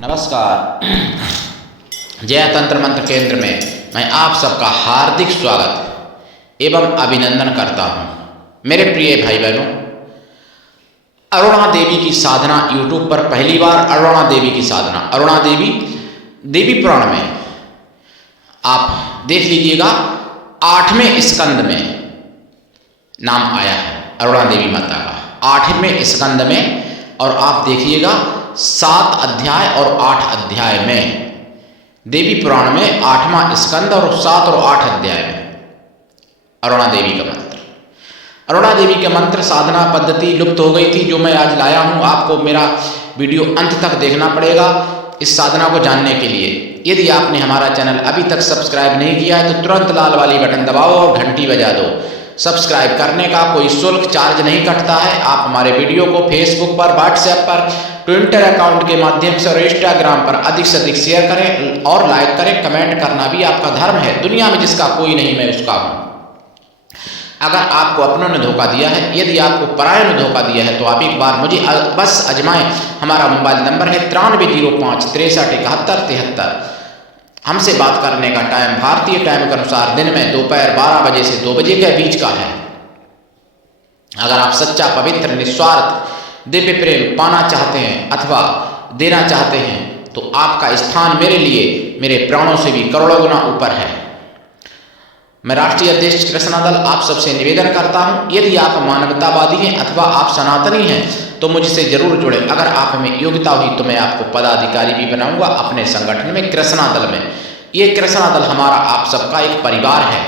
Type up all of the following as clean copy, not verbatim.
नमस्कार। जय तंत्र मंत्र केंद्र में मैं आप सबका हार्दिक स्वागत एवं अभिनंदन करता हूँ। मेरे प्रिय भाई बहनों, अरुणा देवी की साधना यूट्यूब पर पहली बार अरुणा देवी की साधना, अरुणा देवी देवी पुराण में आप देख लीजिएगा, 8वें स्कंद में नाम आया है अरुणा देवी माता का, 8वें स्कंद में। और आप देखिएगा 7 अध्याय और 8 अध्याय में, देवी पुराण में 8वां स्कंद और 7 और 8 अध्याय में अरुणा देवी का मंत्र, अरुणा देवी के मंत्र साधना पद्धति लुप्त हो गई थी, जो मैं आज लाया हूं। आपको मेरा वीडियो अंत तक देखना पड़ेगा इस साधना को जानने के लिए। यदि आपने हमारा चैनल अभी तक सब्सक्राइब नहीं किया है तो तुरंत लाल वाली बटन दबाओ और घंटी बजा दो। सब्सक्राइब करने का कोई शुल्क चार्ज नहीं कटता है। आप हमारे वीडियो को फेसबुक पर, व्हाट्सएप पर, ट्विटर अकाउंट के माध्यम से और इंस्टाग्राम पर अधिक से अधिक शेयर करें और लाइक करें। कमेंट करना भी आपका धर्म है। दुनिया में जिसका कोई नहीं, मैं उसका हूं। अगर आपको अपनों ने धोखा दिया है, यदि आपको परायों ने धोखा दिया है, तो आप एक बार मुझे बस आजमाएं। हमारा मोबाइल नंबर है 9305 63 71 73। हमसे बात करने का टाइम भारतीय टाइम के अनुसार दिन में दोपहर 12 बजे से 2 बजे के बीच का है। अगर आप सच्चा, पवित्र, निस्वार्थ दिव्य प्रेम पाना चाहते हैं अथवा देना चाहते हैं, तो आपका स्थान मेरे लिए मेरे प्राणों से भी करोड़ों गुना ऊपर है। मैं राष्ट्रीय अध्यक्ष कृष्णा दल आप सबसे निवेदन करता हूं, यदि आप मानवतावादी हैं अथवा आप सनातनी हैं तो मुझसे जरूर जुड़े। अगर आप में योग्यता हुई तो मैं आपको पदाधिकारी भी बनाऊंगा अपने संगठन में, कृष्णा दल में। ये कृष्णा दल हमारा आप सबका एक परिवार है।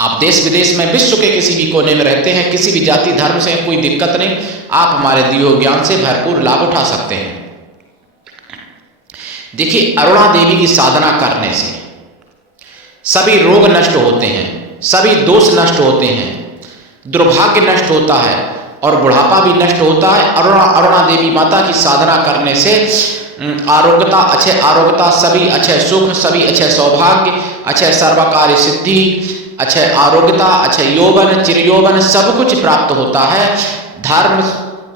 आप देश विदेश में, विश्व के किसी भी कोने में रहते हैं, किसी भी जाति धर्म से कोई दिक्कत नहीं, आप हमारे दिए हुए ज्ञान से भरपूर लाभ उठा सकते हैं। देखिए, अरुणा देवी की साधना करने से सभी रोग नष्ट होते हैं, सभी दोष नष्ट होते हैं, दुर्भाग्य नष्ट होता है और बुढ़ापा भी नष्ट होता है। अरुणा देवी माता की साधना करने से आरोग्यता, अच्छे आरोग्यता, सभी अच्छे सुख, सभी अच्छे सौभाग्य, अच्छे सर्वकार्य सिद्धि, अच्छे आरोग्यता, अच्छे यौवन, चिरयौवन सब कुछ प्राप्त होता है। धर्म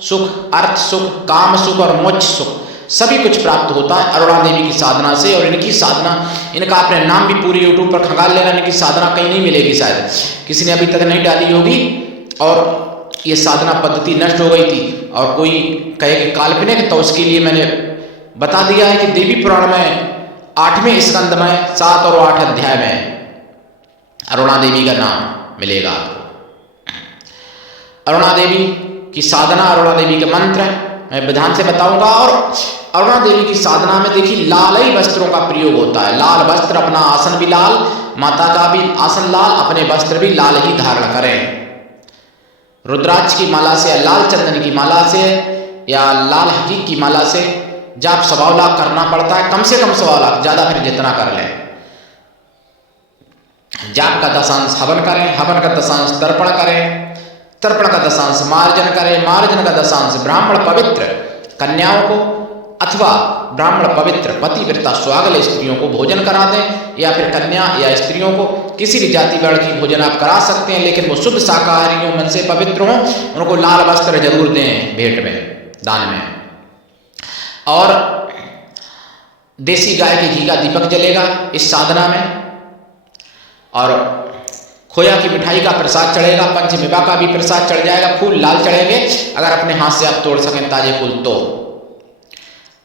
सुख, अर्थ सुख, काम सुख और मोक्ष सुख सभी कुछ प्राप्त होता है अरुणा देवी की साधना से। और इनकी साधना, इनका आपने नाम भी पूरी यूट्यूब पर खंगाल लेना, इनकी साधना कहीं नहीं मिलेगी, शायद किसी ने अभी तक नहीं डाली होगी। और ये साधना पद्धति नष्ट हो गई थी और कोई कहे कि काल्पनिक, तो उसके लिए मैंने बता दिया है कि देवी पुराण में 8वें स्कंद में 7 और 8 अध्याय में अरुणा देवी का नाम मिलेगा आपको। अरुणा देवी की साधना, अरुणा देवी के मंत्र मैं विधान से बताऊंगा। और अरुणा देवी की साधना में देखिए लाल ही वस्त्रों का प्रयोग होता है। लाल वस्त्र, अपना आसन भी लाल, माता का भी आसन लाल, अपने वस्त्र भी लाल ही धारण करें। रुद्राक्ष की माला से या लाल चंदन की माला से या लाल हकीक की माला से जाप 1.25 लाख करना पड़ता है, कम से कम 1.25 लाख, ज्यादा फिर जितना कर लें। जाप का दशांश हवन करें, हवन का दशांश तर्पण करें, तर्पण का दशांश मार्जन करें, मार्जन का दशांश ब्राह्मण पवित्र कन्याओं को अथवा ब्राह्मण पवित्र पतिव्रता सुहागल स्त्रियों को भोजन करा दें, या फिर कन्या या स्त्रियों को किसी भी जाति वर्ण की भोजन आप करा सकते हैं, लेकिन वो शुद्ध शाकाहारी हो, मन से पवित्र हो। उनको लाल वस्त्र जरूर दें भेंट में, दान में। और देसी गाय के घी का दीपक जलेगा इस साधना में। और खोया की मिठाई का प्रसाद चढ़ेगा, पंचमेवा का भी प्रसाद चढ़ जाएगा, फूल लाल चढ़ेंगे अगर अपने हाथ से आप तोड़ सकें ताजे फूल तो।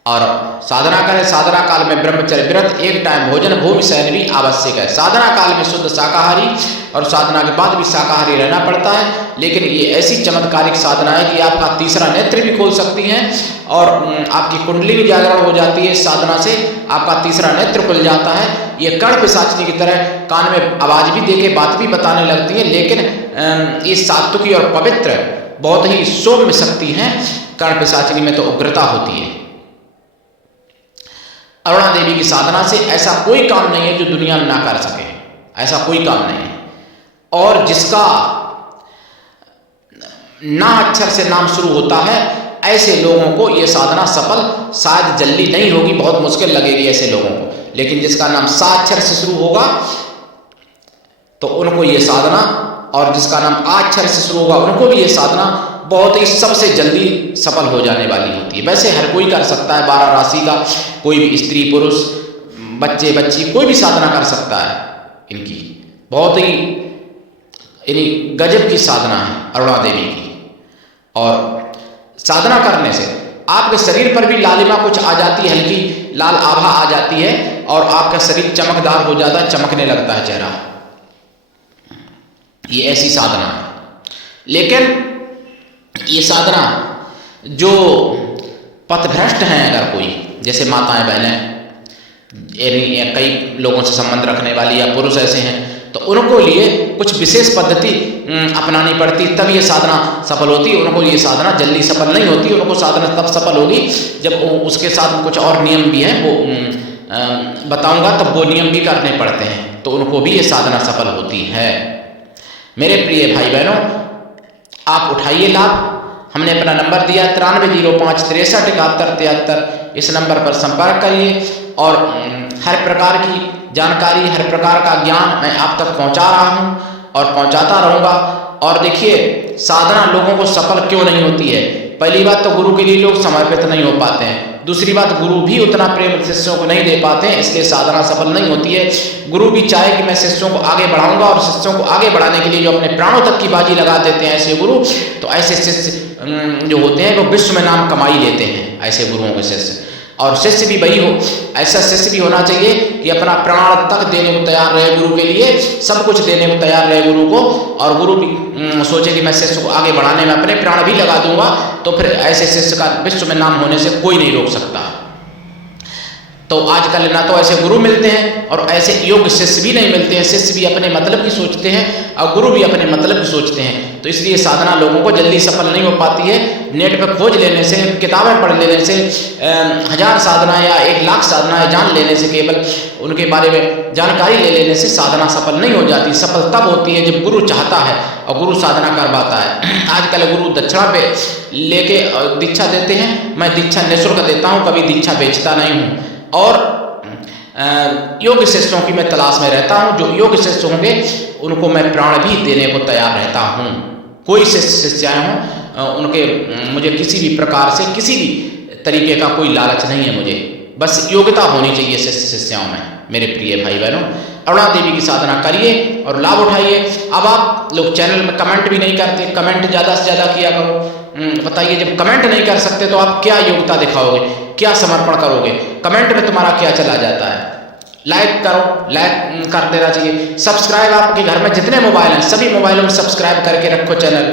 और साधना करें। साधना काल में ब्रह्मचर्य व्रत, एक टाइम भोजन, भूमि शयन भी आवश्यक है। साधना काल में शुद्ध शाकाहारी और साधना के बाद भी शाकाहारी रहना पड़ता है। लेकिन ये ऐसी चमत्कारिक साधना है कि आपका तीसरा नेत्र भी खोल सकती हैं और आपकी कुंडली भी जागरण हो जाती है। इस साधना से आपका तीसरा नेत्र खुल जाता है। ये कर्ण पिशाचिनी की तरह कान में आवाज भी देके बात भी बताने लगती है, लेकिन ये सात्विकी और पवित्र बहुत ही सौम्य शक्ति है। कर्ण पिशाचिनी में तो उग्रता होती है। अरुणा देवी की साधना से ऐसा कोई काम नहीं है जो दुनिया में ना कर सके, ऐसा कोई काम नहीं है। और जिसका ना अक्षर से नाम शुरू होता है, ऐसे लोगों को यह साधना सफल शायद जल्दी नहीं होगी, बहुत मुश्किल लगेगी ऐसे लोगों को। लेकिन जिसका नाम सा अक्षर से शुरू होगा तो उनको यह साधना, और जिसका नाम आ अक्षर से शुरू होगा उनको भी यह साधना बहुत ही सबसे जल्दी सफल हो जाने वाली होती है। वैसे हर कोई कर सकता है 12 राशि का, कोई भी स्त्री पुरुष बच्चे बच्ची कोई भी साधना कर सकता है। इनकी बहुत ही इन्हीं गजब की साधना है अरुणा देवी की। और साधना करने से आपके शरीर पर भी लालिमा कुछ आ जाती है, हल्की लाल आभा आ जाती है और आपका शरीर चमकदार हो जाता है, चमकने लगता है चेहरा। ये ऐसी साधना है। लेकिन ये साधना जो पथभ्रष्ट हैं, अगर कोई जैसे माताएं बहनें कई लोगों से संबंध रखने वाली या पुरुष ऐसे हैं, तो उनको लिए कुछ विशेष पद्धति अपनानी पड़ती, तब ये साधना सफल होती है। उनको ये साधना जल्दी सफल नहीं होती, उनको साधना तब सफल होगी जब उसके साथ कुछ और नियम भी हैं, वो बताऊंगा, तब वो नियम भी करने पड़ते हैं, तो उनको भी ये साधना सफल होती है। मेरे प्रिय भाई बहनों, आप उठाइए लाभ। हमने अपना नंबर दिया 9305637173, इस नंबर पर संपर्क करिए और हर प्रकार की जानकारी, हर प्रकार का ज्ञान मैं आप तक पहुंचा रहा हूं और पहुंचाता रहूंगा। और देखिए, साधना लोगों को सफल क्यों नहीं होती है? पहली बात तो गुरु के लिए लोग समर्पित नहीं हो पाते हैं। दूसरी बात, गुरु भी उतना प्रेम शिष्यों को नहीं दे पाते हैं, इसलिए साधना सफल नहीं होती है। गुरु भी चाहे कि मैं शिष्यों को आगे बढ़ाऊंगा, और शिष्यों को आगे बढ़ाने के लिए जो अपने प्राणों तक की बाजी लगा देते हैं ऐसे गुरु, तो ऐसे शिष्य जो होते हैं वो विश्व में नाम कमा ही लेते हैं, ऐसे गुरुओं के शिष्य। और शिष्य भी वही हो, ऐसा शिष्य भी होना चाहिए कि अपना प्राण तक देने को तैयार रहे गुरु के लिए, सब कुछ देने को तैयार रहे गुरु को, और गुरु भी सोचे कि मैं शिष्य को आगे बढ़ाने में अपने प्राण भी लगा दूंगा, तो फिर ऐसे शिष्य का विश्व में नाम होने से कोई नहीं रोक सकता। तो आजकल ना तो ऐसे गुरु मिलते हैं और ऐसे योग्य शिष्य भी नहीं मिलते हैं। शिष्य भी अपने मतलब की सोचते हैं और गुरु भी अपने मतलब की सोचते हैं, तो इसलिए साधना लोगों को जल्दी सफल नहीं हो पाती है। नेट पर खोज लेने से, किताबें पढ़ लेने से, 1000 साधना या 1 लाख साधनाएं जान लेने से, केवल उनके बारे में जानकारी ले लेने से साधना सफल नहीं हो जाती। सफल तब होती है जब गुरु चाहता है और गुरु साधना करवाता है। आजकल गुरु दक्षिणा पे लेके दीक्षा देते हैं। मैं दीक्षा निःशुल्क देता हूँ, कभी दीक्षा बेचता नहीं हूँ। और योग्य शिष्यों की मैं तलाश में रहता हूँ। जो योग्य शिष्य होंगे उनको मैं प्राण भी देने को तैयार रहता हूँ। कोई शिष्य हों, उनके मुझे किसी भी प्रकार से, किसी भी तरीके का कोई लालच नहीं है। मुझे बस योग्यता होनी चाहिए शिष्यों में। मेरे प्रिय भाई बहनों, अरुणा देवी की साधना करिए और लाभ उठाइए। अब आप लोग चैनल में कमेंट भी नहीं करते, कमेंट ज़्यादा से ज़्यादा किया करो। बताइए, जब कमेंट नहीं कर सकते तो आप क्या योग्यता दिखाओगे, क्या समर्पण करोगे? कमेंट में तुम्हारा क्या चला जाता है? लाइक करो, लाइक कर देना चाहिए। सब्सक्राइब, आपके घर में जितने मोबाइल हैं सभी मोबाइलों में सब्सक्राइब करके रखो चैनल,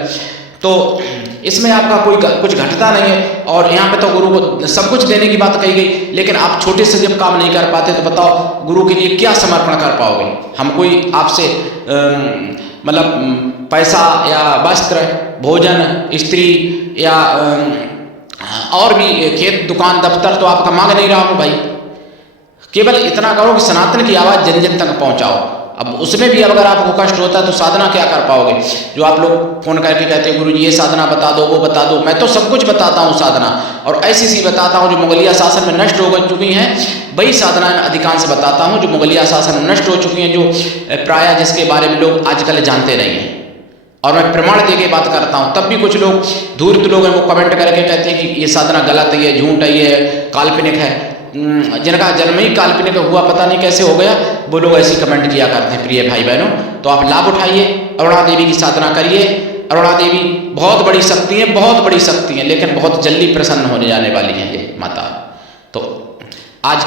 तो इसमें आपका कोई कुछ घटता नहीं है। और यहाँ पे तो गुरु को सब कुछ देने की बात कही गई, लेकिन आप छोटे से जब काम नहीं कर पाते तो बताओ गुरु के लिए क्या समर्पण कर पाओगे? हम कोई आपसे मतलब पैसा या वस्त्र, भोजन, स्त्री या और भी खेत, दुकान, दफ्तर तो आपका मांग नहीं रहा हूँ भाई। केवल इतना करो कि सनातन की आवाज़ जन जन तक पहुँचाओ। अब उसमें भी अगर आपको कष्ट होता है तो साधना क्या कर पाओगे? जो आप लोग फोन करके कहते हैं गुरु जी ये साधना बता दो, वो बता दो, मैं तो सब कुछ बताता हूँ साधना, और ऐसी सी बताता हूँ जो मुगलिया शासन में नष्ट हो चुकी हैं। वही साधना अधिकांश बताता हूँ जो मुगलिया शासन में नष्ट हो चुकी हैं, जो प्रायः जिसके बारे में लोग आजकल जानते नहीं हैं। और मैं प्रमाण दे के बात करता हूँ, तब भी कुछ लोग धूर्त लोग हैं, वो कमेंट करके कहते हैं कि ये साधना गलत है, ये झूठ है, ये काल्पनिक है। जिनका जन्म ही काल्पनिक हुआ, पता नहीं कैसे हो गया, वो लोग ऐसी कमेंट किया करते हैं। प्रिय भाई बहनों, तो आप लाभ उठाइए, अरुणा देवी की साधना करिए। अरुणा देवी बहुत बड़ी शक्ति है, बहुत बड़ी शक्ति है, लेकिन बहुत जल्दी प्रसन्न होने जाने वाली है ये माता। तो आज